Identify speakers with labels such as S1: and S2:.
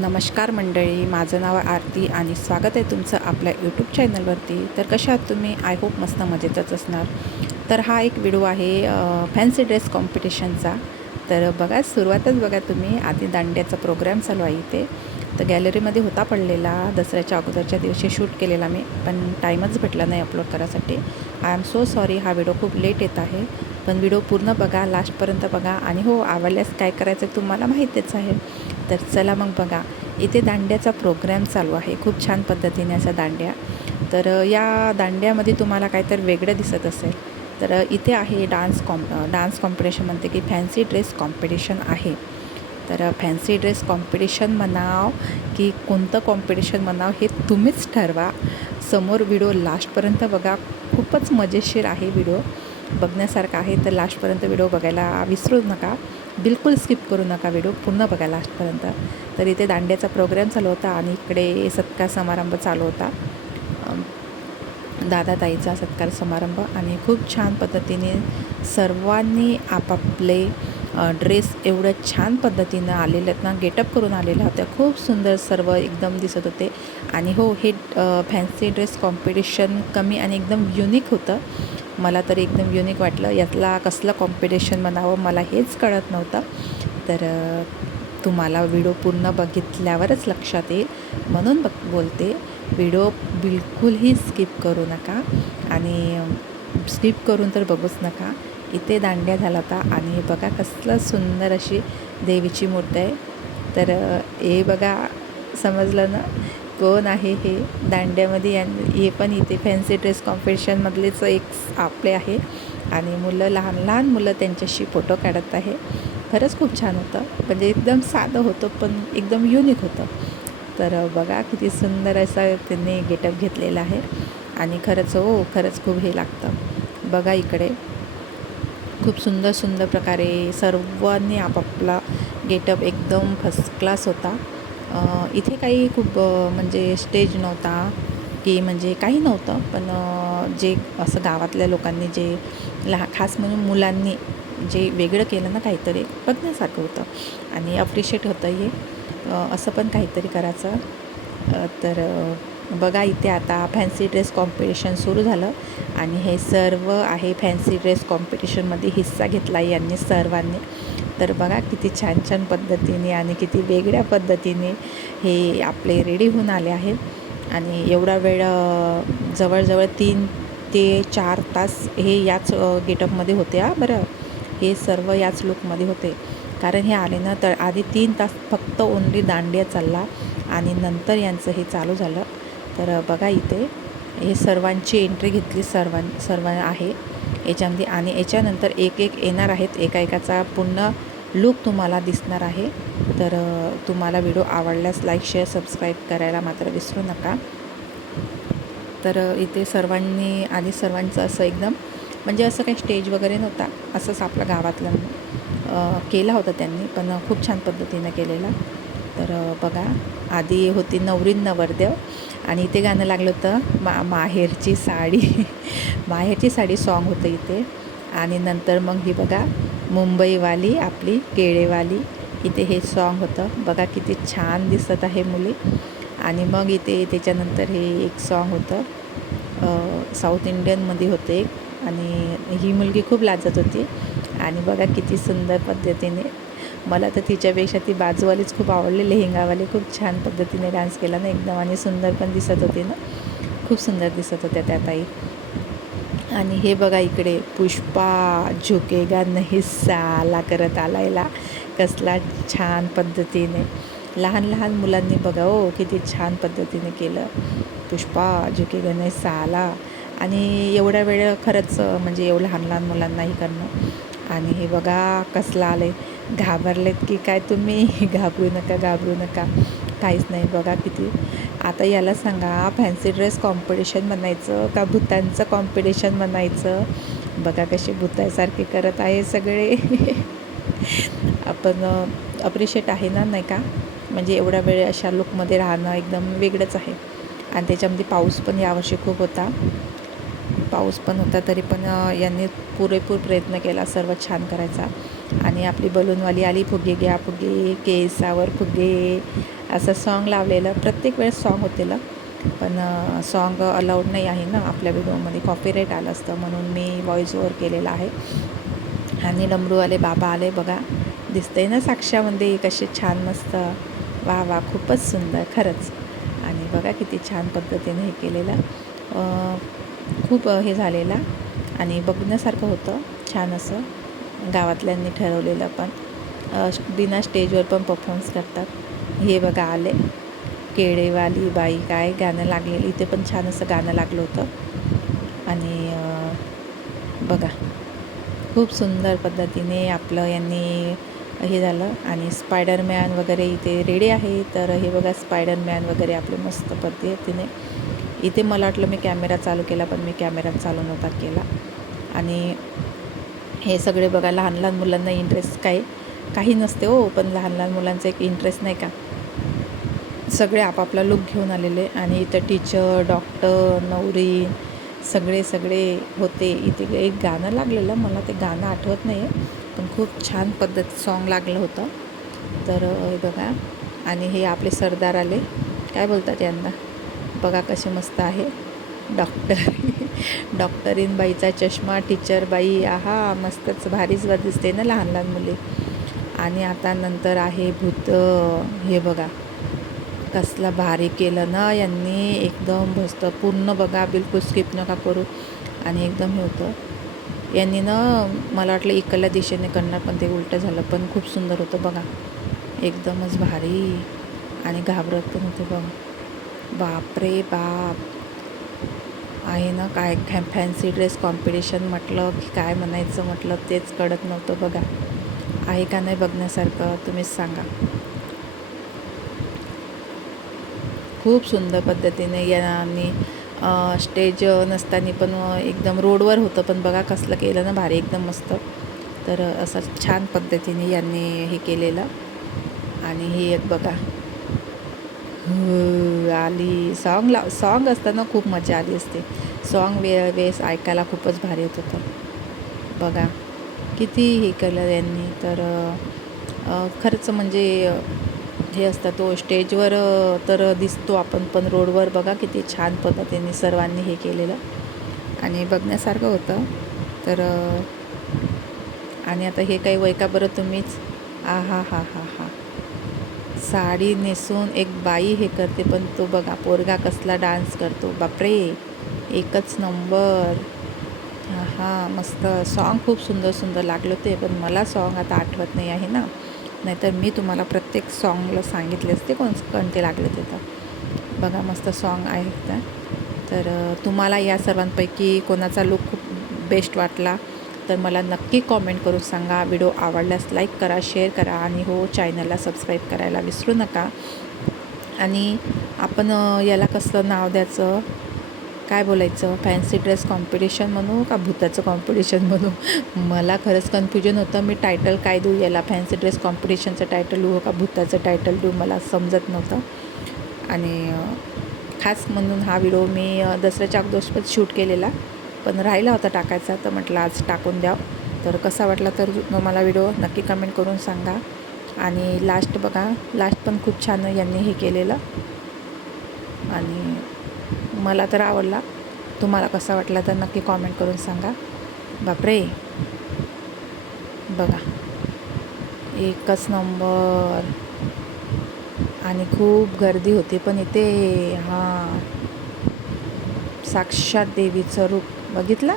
S1: नमस्कार मंडळी माझं नाव आरती आणि स्वागत आहे तुमचं आपल्या यूट्यूब चॅनलवरती तर कशा आहात तुम्ही? आय होप मस्त मजेतच असणार. तर हा एक व्हिडिओ आहे फॅन्सी ड्रेस कॉम्पिटिशनचा तर बघा सुरुवातच बघा तुम्ही. आधी दांड्याचा प्रोग्राम चालू आहे इथे. तर गॅलरीमध्ये होता पडलेला. दसऱ्याच्या अगोदरच्या दिवशी शूट केलेला मी. पण टाईमच भेटला नाही अपलोड करायसाठी. आय एम सो सॉरी हा व्हिडिओ खूप लेट येत आहे. पण व्हिडिओ पूर्ण बघा लास्टपर्यंत बघा. आणि हो आवडल्यास काय करायचं तुम्हाला माहितीच आहे. तर चला मग बघा. इथे दांड्याचा प्रोग्राम चालू आहे. खूप छान पद्धतीने असा दांड्या. तर या दांड्यामध्ये तुम्हाला काहीतरी वेगळं दिसत असेल. तर इथे आहे डान्स कॉम्प डान्स कॉम्पिटिशन म्हणते की फॅन्सी ड्रेस कॉम्पिटिशन आहे. तर फॅन्सी ड्रेस कॉम्पिटिशन म्हणाव की कोणतं कॉम्पिटिशन म्हणाव हे तुम्हीच ठरवा. समोर व्हिडिओ लास्टपर्यंत बघा. खूपच मजेशीर आहे व्हिडिओ बघण्यासारखा आहे. तर लास्टपर्यंत व्हिडिओ बघायला विसरू नका. बिलकुल स्किप करू नका व्हिडिओ पुन्हा बघा लास्टपर्यंत. तर इथे दांड्याचा प्रोग्राम चालू होता आणि इकडे सत्कार समारंभ चालू होता. दादा दादाताईचा सत्कार समारंभ आणि खूप छान पद्धतीने सर्वांनी आपापले ड्रेस एवढं छान पद्धतीनं आलेले आहेत ना गेटअप करून आलेल्या होत्या खूप सुंदर सर्व एकदम दिसत होते. आणि हो हे फॅन्सी ड्रेस कॉम्पिटिशन कमी आणि एकदम युनिक होतं. मला तर एकदम युनिक वाटलं. यातला कसलं कॉम्पिटिशन म्हणावं मला हेच कळत नव्हतं. तर तुम्हाला व्हिडिओ पूर्ण बघितल्यावरच लक्षात येईल. म्हणून बघ बोलते व्हिडिओ बिलकुलही स्किप करू नका आणि स्किप करून तर बघूच नका. इथे दांड्या झाला होता आणि बघा कसलं सुंदर अशी देवीची मूर्ती आहे. तर हे बघा समजलं ना? कोण आहे हे दांड्यामध्ये यां हे पण इथे फॅन्सी ड्रेस कॉम्पिटिशनमधलेच एक आपले आहे. आणि मुलं लहान लहान मुलं त्यांच्याशी फोटो काढत आहे. खरंच खूप छान होतं. म्हणजे एकदम साधं होतं पण एकदम युनिक होतं. तर बघा किती सुंदर असा त्यांनी गेटअप घेतलेला आहे. आणि खरंच हो खरंच खूप हे लागतं. बघा इकडे. खूप सुंदर सुंदर प्रकारे सर्वांनी आपापला गेटअप एकदम फर्स्ट क्लास होता. इथे काही खूप म्हणजे स्टेज नव्हता की म्हणजे काही नव्हतं पण जे असं गावातल्या लोकांनी जे लहा खास म्हणून मुलांनी जे वेगळं केलं ना काहीतरी बघण्यासारखं होतं. आणि अप्रिशिएट होतं हे. असं पण काहीतरी करायचं. तर बघा इथे आता फॅन्सी ड्रेस कॉम्पिटिशन सुरू झालं. आणि हे सर्व आहे फॅन्सी ड्रेस कॉम्पिटिशनमध्ये हिस्सा घेतला यांनी सर्वांनी. तर बघा किती छान छान पद्धतीने आणि किती वेगळ्या पद्धतीने हे आपले रेडी होऊन आले आहेत आणि एवढा वेळ जवळजवळ तीन ते चार तास हे याच गेटअपमध्ये होते हा बरं? हे सर्व याच लुकमध्ये होते. कारण हे आले ना तर आधी तीन तास फक्त ओनली दांडिया चालला आणि नंतर यांचं हे चालू झालं. तर बघा इथे हे सर्वांची एंट्री घेतली सर्वां सर्व आहे. याच्यामध्ये आणि याच्यानंतर एक एक येणार आहेत एका एकाचा पूर्ण लुक तुम्हाला दिसणार आहे. तर तुम्हाला व्हिडिओ आवडल्यास लाईक शेअर सबस्क्राईब करायला मात्र विसरू नका. तर इथे सर्वांनी आणि सर्वांचं असं एकदम म्हणजे असं काही स्टेज वगैरे नव्हता. असंच आपल्या गावातलं केला होता त्यांनी पण खूप छान पद्धतीनं केलेला. तर बघा आधी होती नवरीन नवरदेव आणि इथे गाणं लागलं होतं मा माहेरची साडी. माहेरची साडी सॉन्ग होतं इथे. आणि नंतर मग ही बघा मुंबईवाली आपली केळेवाली. इथे हे सॉन्ग होतं. बघा किती छान दिसत आहे मुली. आणि मग इथे त्याच्यानंतर हे एक सॉन्ग होतं. साऊथ इंडियनमध्ये होते एक. आणि ही मुलगी खूप लाजत होती. आणि बघा किती सुंदर पद्धतीने. मला तर तिच्यापेक्षा ती बाजूवालीच खूप आवडली. लेहंगावाली खूप छान पद्धतीने डान्स केला ना एकदम. आणि सुंदर पण दिसत होती ना. खूप सुंदर दिसत होत्या त्या ताई. आणि हे बघा इकडे पुष्पा झुकेगा नाही साला करत आलायला. कसला छान पद्धतीने. लहान लहान मुलांनी बघा हो किती छान पद्धतीने केलं. पुष्पा झुकेगा नाही साला. आणि एवढ्या वेळ खरंच म्हणजे एवढं लहान लहान मुलांनाही करणं. आणि हे बघा कसला आलं घाबरलेत की काय तुम्ही? घाबरू नका घाबरू नका. काहीच नाही. बघा किती. आता याला सांगा फॅन्सी ड्रेस कॉम्पिटिशन म्हणायचं का भूतांचं कॉम्पिटिशन म्हणायचं? बघा कसे भूतासारखे करत आहे सगळे. आपण अप्रिशिएट आहे ना नाही का? म्हणजे एवढा वेळ अशा लुकमध्ये राहणं एकदम वेगळंच आहे. आणि त्याच्यामध्ये पाऊस पण यावर्षी खूप होता. पाऊस पण होता तरी पण यांनी पुरेपूर प्रयत्न केला सर्व छान करायचा. आणि आपली बलूनवाली आली फुगे घ्या फुगे केसावर फुगे. असं सॉन्ग लावलेलं प्रत्येक वेळेस सॉन्ग होतेलं. पण सॉन्ग अलाउड नाही आहे ना आपल्या व्हिडिओमध्ये. कॉपीराईट आलं असतं म्हणून मी व्हॉइस ओवर केलेला आहे. आणि डमरूवाले बाबा आले. बघा दिसतंय ना साक्षामध्ये कसे छान मस्त. वा वा खूपच सुंदर खरंच. आणि बघा किती छान पद्धतीने हे केलेलं. खूप हे झालेलं. आणि बघण्यासारखं होतं. छान असं. गावातल्यांनी ठरवलेलं पण. बिना स्टेजवर पण परफॉर्मन्स करतात. हे बघा आले. केळेवाली बाई काय गाणं लागलेलं इथे पण छान असं गाणं लागलं होतं. आणि बघा खूप सुंदर पद्धतीने आपलं यांनी हे झालं. आणि स्पायडरमॅन वगैरे इथे रेडी आहे. तर हे बघा स्पायडरमॅन वगैरे आपले मस्त पद्धतीने. इथे मला वाटलं मी कॅमेरा चालू केला पण मी कॅमेरा चालू नव्हता केला. आणि हे सगळे बघा लहान लहान मुलांना इंटरेस्ट काय? काही नसते हो पण लहान लहान मुलांचा एक इंटरेस्ट नाही का? सगळे आपापला लुक घेऊन आलेले आणि इथं टीचर डॉक्टर नवरी सगळे सगळे होते. इथे एक गाणं लागलेलं मला ते गाणं आठवत नाही आहे पण खूप छान पद्धत सॉन्ग लागलं होतं. तर हे बघा. आणि हे आपले सरदार आले. काय बोलतात यांना? बघा कसे मस्त आहे. डॉक्टर डॉक्टरीन बाईचा चष्मा टीचर बाई. आहा मस्तच. भारीच दिसते ना लहान लहान मुली. आणि आता नंतर आहे भूत हे बघा. कसला भारी केलं ना यांनी. एकदम भस्त पूर्ण बघा बिलकुल स्किप नका करू. आणि एकदम हे होतं. यांनी ना मला वाटलं इकडल्या दिशेने करणार पण ते उलटं झालं. पण खूप सुंदर होतं बघा. एकदमच भारी. आणि घाबरत पण होते बघा. बापरे बाप. आहे ना काय फॅ फॅन्सी ड्रेस कॉम्पिटिशन म्हटलं की काय म्हणायचं म्हटलं तेच कळत नव्हतं बघा. आहे का नाही बघण्यासारखं तुम्हीच सांगा. खूप सुंदर पद्धतीने यांनी स्टेज नसताना पण एकदम रोडवर होतं पण बघा कसलं केलं ना भारी एकदम मस्त. तर असं छान पद्धतीने यांनी हे केलेलं. आणि हे एक बघा. आली. सॉन्ग लाव सॉन्ग असताना खूप मजा आली असते. सॉन्ग वे वेळेस ऐकायला खूपच भारी येत होतं. बघा. किती हे केलं यांनी तर खर्च खरंच म्हणजे हे असतं तो स्टेजवर तर दिसतो आपण पण रोडवर बघा किती छान पद्धतीने सर्वांनी हे केलेलं. आणि बघण्यासारखं होतं. तर आणि आता हे काही वय का बरं तुम्हीच. आ हा हा हा हा. साडी नेसून एक बाई हे करते पण तो बघा पोरगा कसला डान्स करतो. बापरे! एकच नंबर. हां मस्त. सॉन्ग खूप सुंदर सुंदर लागले होते. पण मला सॉन्ग आता आठवत नाही आहे ना. नाहीतर मी तुम्हाला प्रत्येक सॉन्गला सांगितले असते कोण कोणते लागले ते तर. बघा मस्त सॉन्ग आहेत तर. तुम्हाला या सर्वांपैकी कोणाचा लुक खूप बेस्ट वाटला तर मला नक्की कॉमेंट करून सांगा. व्हिडिओ आवडल्यास लाईक करा शेअर करा आणि हो चॅनलला सबस्क्राईब करायला विसरू नका. आणि आपण याला कसं नाव द्यायचं? काय बोलायचं? फॅन्सी ड्रेस कॉम्पिटिशन म्हणू का भूताचं कॉम्पिटिशन म्हणू? मला खरंच कन्फ्युजन होतं. मी टायटल काय देऊ याला? फॅन्सी ड्रेस कॉम्पिटिशनचं टायटल देऊ का भूताचं टायटल देऊ? मला समजत नव्हतं. आणि खास म्हणून हा व्हिडिओ मी दसऱ्याच्या अगोदर शूट केलेला. पण राहिला होता टाकायचा. तर म्हटलं आज टाकून द्याव. तर कसा वाटला तर मला व्हिडिओ नक्की कमेंट करून सांगा. आणि लास्ट बघा लास्ट पण खूप छान यांनी हे केलेलं. आणि मला तर आवडला. तुम्हाला कसा वाटला तर नक्की कॉमेंट करून सांगा. बापरे. बघा. एकच नंबर आणि खूप गर्दी होती पण इथे हां. साक्षात देवीचं रूप. बघितलं?